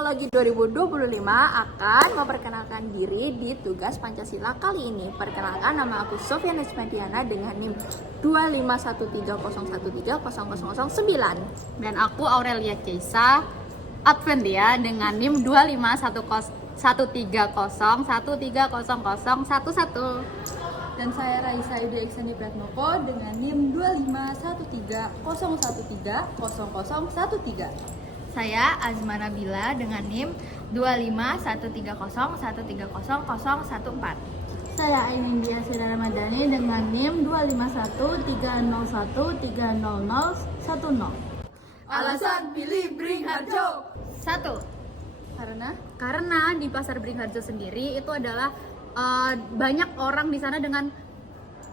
Teknologi 2025 akan memperkenalkan diri di tugas Pancasila kali ini. Perkenalkan, nama aku Sofia Nesmediana dengan NIM 25130130009. Dan aku Aurelia Keisa Advendia dengan NIM 25130130011. Dan saya Raisa Yudi Eksani Pratmoko dengan NIM 25130130013. Saya Azma Nabila dengan NIM 25130130014. Saya Aindia Sira Ramadhani dengan NIM 25130130010. Alasan pilih Beringharjo. 1. Karena di Pasar Beringharjo sendiri itu adalah banyak orang di sana dengan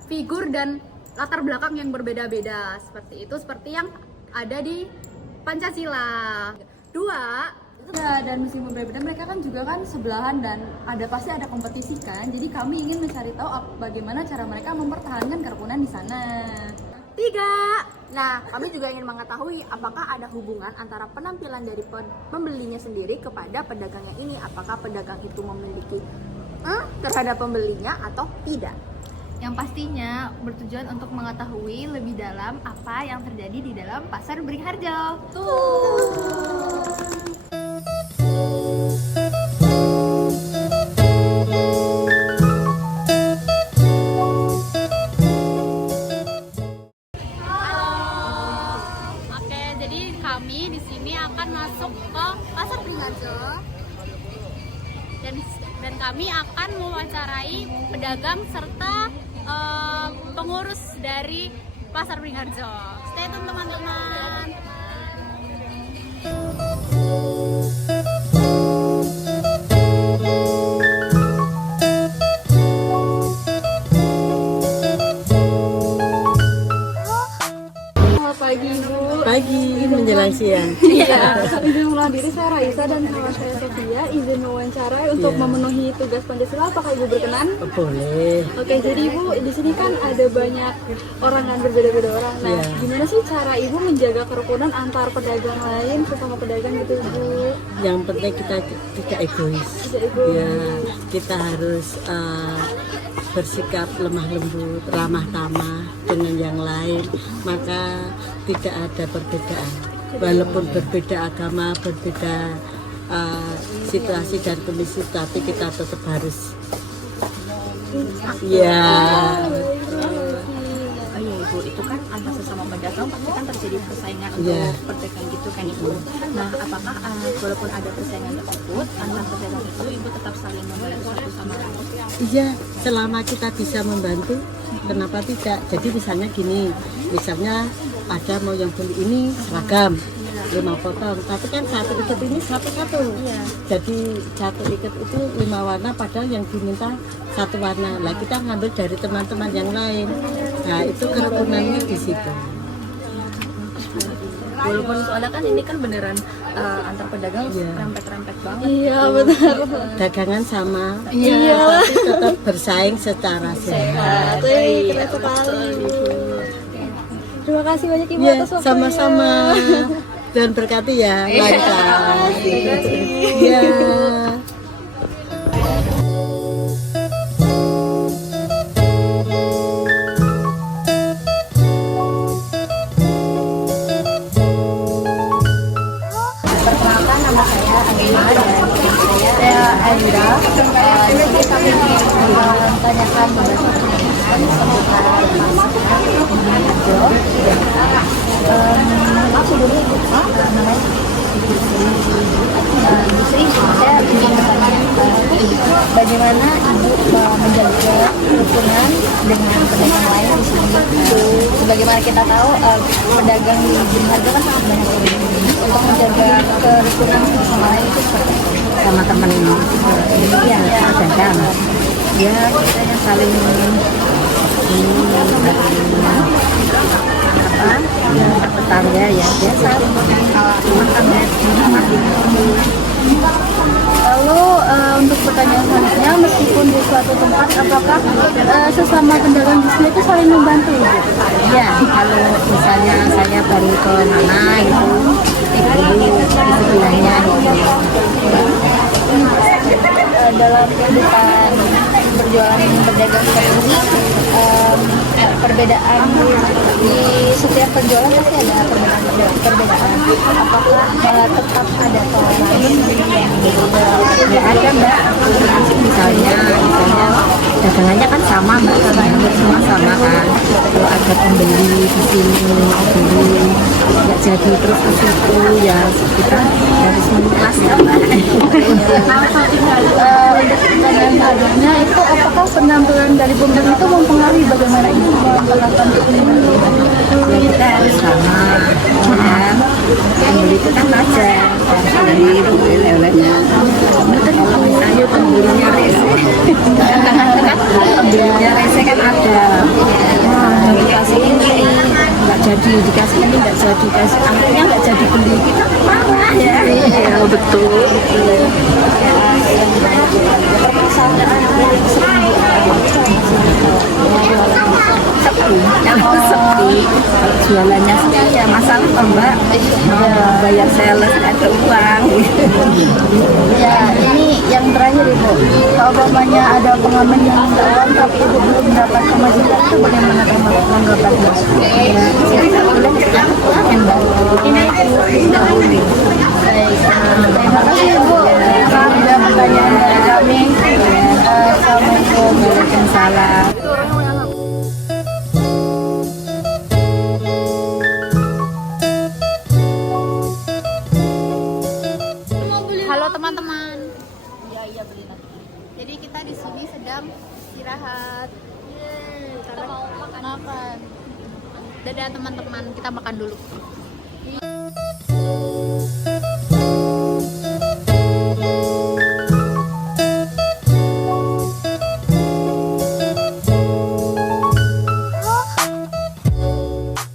figur dan latar belakang yang berbeda-beda. Seperti itu, seperti yang ada di Pancasila. 2. Ya, dan meskipun berbeda, mereka kan juga kan sebelahan dan pasti ada kompetisi kan. Jadi kami ingin mencari tahu bagaimana cara mereka mempertahankan kerukunan di sana. 3. Nah, kami juga ingin mengetahui apakah ada hubungan antara penampilan dari pembelinya sendiri kepada pedagangnya ini. Apakah pedagang itu memiliki terhadap pembelinya atau tidak? Yang pastinya bertujuan untuk mengetahui lebih dalam apa yang terjadi di dalam Pasar Beringharjo. Oke, jadi kami di sini akan masuk ke Pasar Beringharjo dan kami akan mewawancarai pedagang serta pengurus dari Pasar Beringharjo. Stay tune teman-teman. Pagi Ibu. Pagi menjelang siang. Iya. Izin ulang diri, saya Raisa dan sama saya Sofia. Izin mewawancara untuk memenuhi tugas Pancasila. Apakah Ibu berkenan? Boleh. Oke, jadi Ibu di sini kan ada banyak orang kan, berbeda-beda orang. Nah, gimana sih cara Ibu menjaga kerukunan antar pedagang lain sesama pedagang gitu, Ibu? Yang penting kita tidak egois. Tidak egois. Ya, kita harus bersikap lemah lembut, ramah tamah dengan yang lain. Maka tidak ada perbedaan. Walaupun berbeda agama, berbeda situasi dan kondisi, tapi kita tetap harus. Ya. Oh iya Ibu, itu kan antar sesama pedagang pasti kan terjadi persaingan untuk pedagang gitu kan Ibu. Nah, apakah walaupun ada persaingan tersebut antar pedagang itu Ibu tetap saling membantu satu sama lain? Iya, selama kita bisa membantu, kenapa tidak? Jadi misalnya gini, misalnya ada mau yang beli ini seragam 5 potong, tapi kan satu ikat ini satu-satu. Jadi satu ikat itu 5 warna, padahal yang diminta satu warna. Lah kita ngambil dari teman-teman yang lain. Nah itu kerukunannya di situ. Walaupun soalnya kan ini kan beneran antar pedagang rempet-rempet banget. Iya, benar. Dagangan sama, Iya. tapi tetap bersaing secara sehat. Keren sekali. Terima kasih banyak Ibu Ya, atas waktunya. sama-sama. Dan berkati ya, lancar. Ya. Perkenalkan, nama saya Alima dan saya Aira. Di sini kami menanyakan beberapa pertanyaan seputar Pasar Beringharjo. Sebelumnya namanya Bu Sri, saya ingin bertanya bagaimana Ibu menjaga kerukunan dengan pedagang lain di sini. Sebagaimana kita tahu pedagang di Beringharjo kan sangat banyak untuk menjaga kerukunan sama lain itu seperti Sama teman ya, dagang. Ya, kita yang saling tetangga ya biasa makan Lalu untuk pertanyaan selanjutnya, meskipun di suatu tempat, apakah sesama pedagang di sini itu saling membantu? Ya, kalau misalnya saya baru ke mana itu di sebelahnya gitu. Dalam kehidupan berjualan berdagang seperti ini, perbedaan di setiap penjualan pasti ada perbedaan. Apakah tetap ada toleransi yang berbeda? Ya ada mbak, misalnya dagangannya kan sama mbak, hampir semua sama kan. Kalau ada pembeli di sini mau beli nggak jadi terus ke situ ya kita harus mengikhlaskan mbak. Untuk pertanyaan selanjutnya itu, apakah penampilan dari pembeli itu mempengaruhi bagaimana ibu memperlakukan pembeli? Ya kita harus sama ya, pembeli itu kan tajam dari oleh-olehnya. Kalau misalnya pembelinya rese pembelinya rese kan ada dikasih ini nggak jadi, dikasih ini nggak jadi, dikasih akhirnya nggak jadi beli, kita marah ya. Iya betul. Permasalahan yang sering Sepi, kalau sepi jualannya sepi ya masalah toh, mbak, mau bayar sales nggak ada uang. Ya, ini yang terakhir Ibu. Kalau umpamanya ada pengamen yang minta uang tapi Ibu belum mendapat kemajuan, itu bagaimana tanggapannya? Ya, jadi nggak boleh kita ulangin mbak, ini nggak boleh. Terima kasih Ibu. Ada pertanyaan dari kami. Assalamualaikum. Waalaikumsalam. Halo teman-teman. Iya beli nanti. Jadi kita di sini sedang istirahat. Kita mau makan. Dadah teman-teman, kita makan dulu.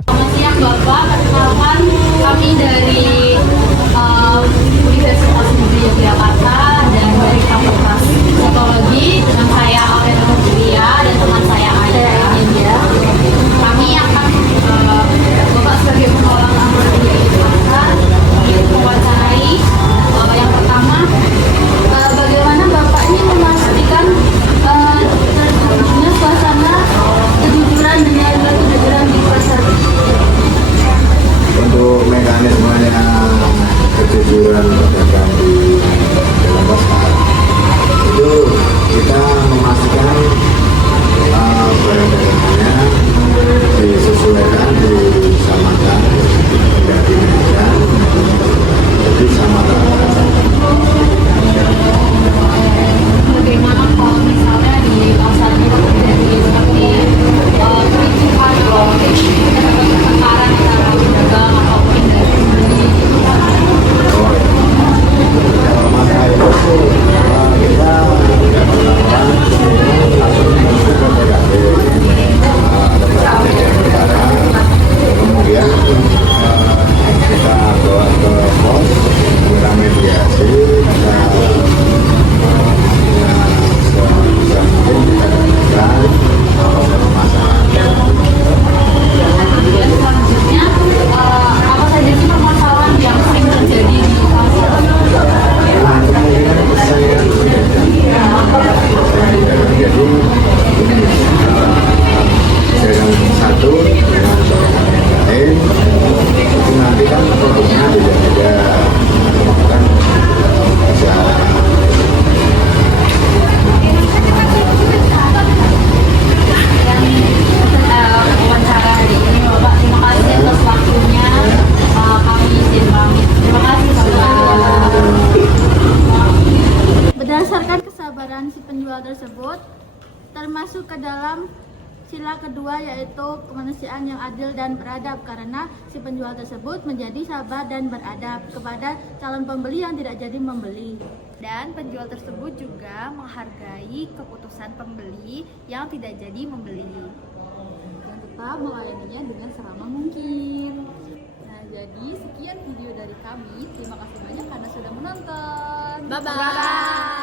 Selamat siang Bapak, perkenalkan kami dari Universitas Negeri Yogyakarta dan dari Fakultas Psikologi, dengan saya Alena Putria dan teman saya Aya India. Kami akan Bapak sebagai pengelola kantor di Yogyakarta mewawancarai yang pertama, bagaimana Bapak ini memastikan terjadinya suasana kejujuran dan kejujuran di pasar. Untuk mekanismenya kejujuran pedagang di dalam pasar itu kita memastikan barang-barangnya disesuaikan, disamakan, tidak dinaikkan, jadi sama rata. Bagaimana kalau misalnya di pasar itu terjadi seperti kericuhan atau pertengkaran antara pedagang ataupun dari pembeli gitu kan? Kalau masalah itu kita melakukan langsung masuk ke TKP, kemudian kita bawa ke pos, kita mediasi, kita sebisa mungkin kita lakukan masalahnya. Kemudian selanjutnya apa saja sih permasalahan yang sering terjadi di pasar? Nah, kemungkinan persaingan jadi dagang satu dengan dagang lain itu nanti kan produknya beda-beda, kan bisa Wawancara hari ini Bapak, terima kasih atas waktunya. Kami izin pamit. Terima kasih Bapak. Berdasarkan kesabaran si penjual tersebut, termasuk ke dalam sila kedua yaitu kemanusiaan yang adil dan beradab, karena si penjual tersebut menjadi sabar dan beradab kepada calon pembeli yang tidak jadi membeli. Dan penjual tersebut juga menghargai keputusan pembeli yang tidak jadi membeli. Dan tetap melayaninya dengan seramah mungkin. Nah, Jadi sekian video dari kami. Terima kasih banyak karena sudah menonton. Bye bye.